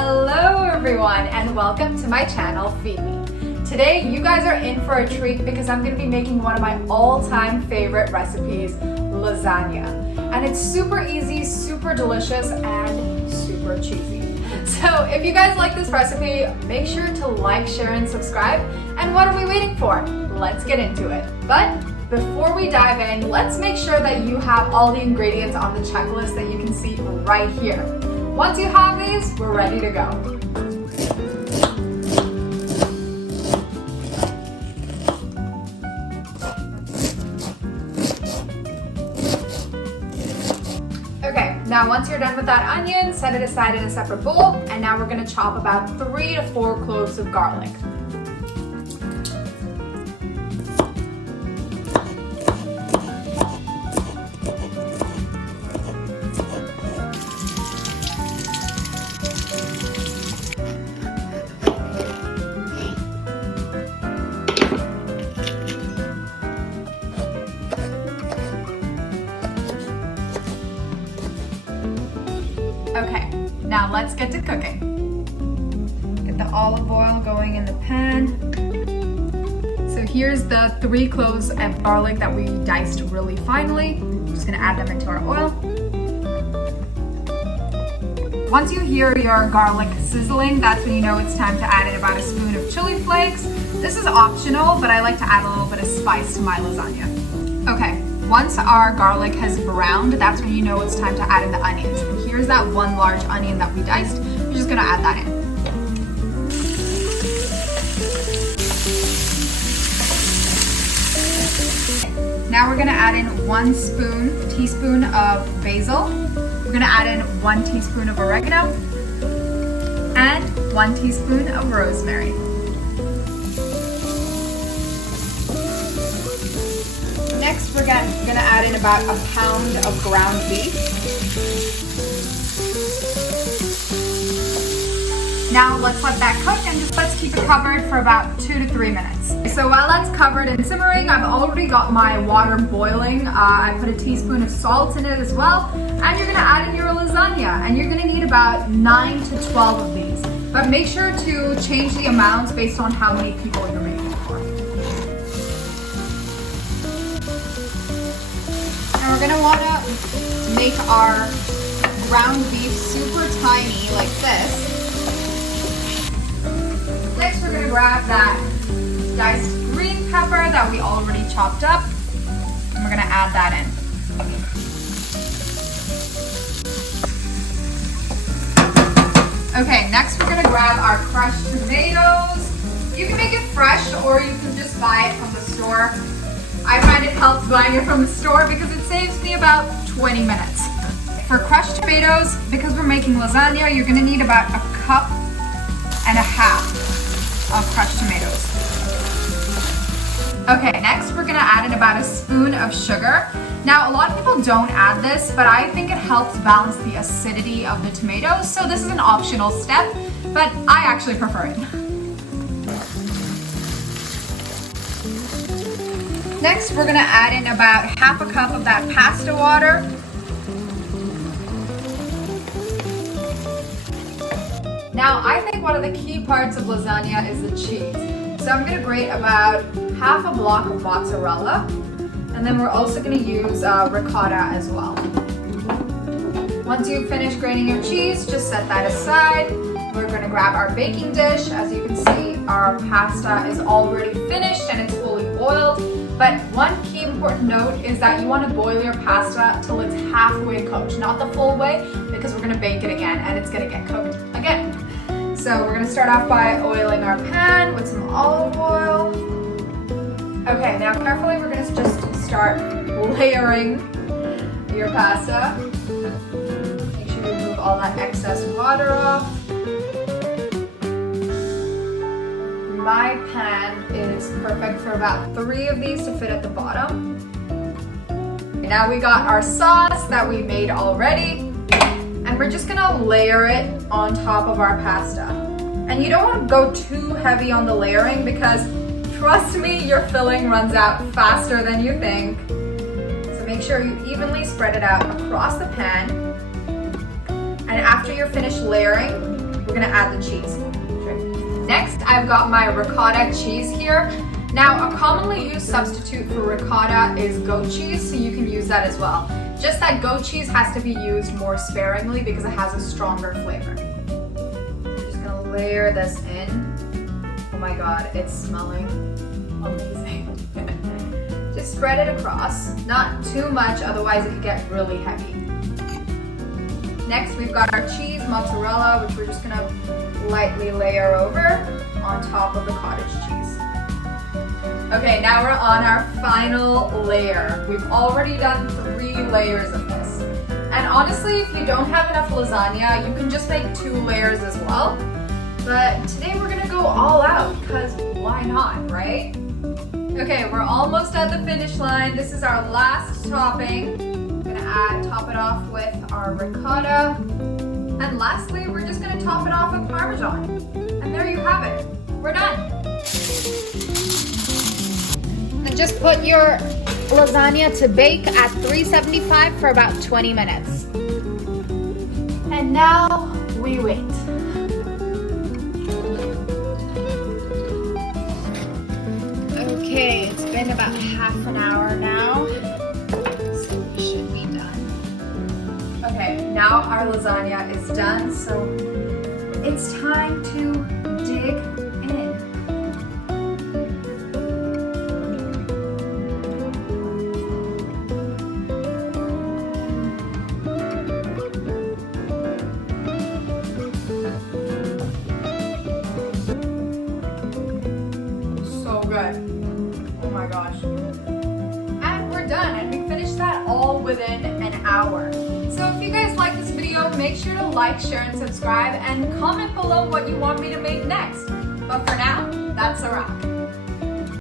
Hello everyone and welcome to my channel, Feed Me. Today you guys are in for a treat because I'm going to be making one of my all-time favorite recipes, lasagna. And it's super easy, super delicious, and super cheesy. So if you guys like this recipe, make sure to like, share, and subscribe. And what are we waiting for? Let's get into it. But before we dive in, let's make sure that you have all the ingredients on the checklist that you can see right here. Once you have these, we're ready to go. Okay, now once you're done with that onion, set it aside in a separate bowl, and now we're going to chop about 3 to 4 cloves of garlic. Okay, now let's get to cooking. Get the olive oil going in the pan. So here's the 3 cloves of garlic that we diced really finely. I'm just gonna add them into our oil. Once you hear your garlic sizzling, that's when you know it's time to add in about a spoon of chili flakes. This is optional, but I like to add a little bit of spice to my lasagna. Okay, once our garlic has browned, that's when you know it's time to add in the onions. And here's that 1 large onion that we diced. We're just gonna add that in. Now we're gonna add in 1 teaspoon of basil. We're gonna add in 1 teaspoon of oregano and 1 teaspoon of rosemary. Next, we're gonna add in about a pound of ground beef. Now let's let that cook and just let's keep it covered for about 2 to 3 minutes. So while that's covered and simmering, I've already got my water boiling. I put a teaspoon of salt in it as well. And you're gonna add in your lasagna, and you're gonna need about 9 to 12 of these. But make sure to change the amounts based on how many people you're making for. And we're gonna wanna make our ground beef super tiny like this. Next, we're gonna grab that diced green pepper that we already chopped up, and we're gonna add that in. Okay, next we're gonna grab our crushed tomatoes. You can make it fresh or you can just buy it from the store. I find it helps buying it from the store because it saves me about 20 minutes. For crushed tomatoes, because we're making lasagna, you're gonna need about 1.5 cups of crushed tomatoes. Okay, next we're gonna add in about a spoon of sugar. Now, a lot of people don't add this, but I think it helps balance the acidity of the tomatoes, so this is an optional step, but I actually prefer it. Next, we're gonna add in about 1/2 cup of that pasta water. Now, I think one of the key parts of lasagna is the cheese. So I'm gonna grate about 1/2 block of mozzarella, and then we're also gonna use ricotta as well. Once you've finished grating your cheese, just set that aside. We're gonna grab our baking dish. As you can see, our pasta is already finished and it's fully boiled. But one key important note is that you wanna boil your pasta till it's halfway cooked, not the full way, because we're gonna bake it again and it's gonna get cooked again. So we're gonna start off by oiling our pan with some olive oil. Okay, now carefully we're gonna just start layering your pasta. Make sure you remove all that excess water off. My pan is perfect for about 3 of these to fit at the bottom. Now we got our sauce that we made already. And we're just gonna layer it on top of our pasta. And you don't wanna go too heavy on the layering because trust me, your filling runs out faster than you think. So make sure you evenly spread it out across the pan. And after you're finished layering, we're gonna add the cheese. Next, I've got my ricotta cheese here. Now, a commonly used substitute for ricotta is goat cheese, so you can use that as well. Just that goat cheese has to be used more sparingly because it has a stronger flavor. I'm just gonna layer this in. Oh my god, it's smelling amazing. Just spread it across, not too much, otherwise it could get really heavy. Next, we've got our cheese, mozzarella, which we're just gonna lightly layer over on top of the cottage cheese. Okay, now we're on our final layer. We've already done 3 layers of this. And honestly, if you don't have enough lasagna, you can just make 2 layers as well. But today we're gonna go all out, because why not, right? Okay, we're almost at the finish line. This is our last topping. I'm gonna top it off with our ricotta. And lastly, we're just gonna top it off with Parmesan. And there you have it. We're done. And just put your lasagna to bake at 375 for about 20 minutes. And now we wait. Okay, it's been about half an hour now. So we should be done. Okay, now our lasagna is done, so it's time to dig in. So good. Oh my gosh. And we're done, and we finished that all within an hour. So if you guys like this video, make sure to like, share, and subscribe, and comment below what you want me to make next. But for now, that's a wrap.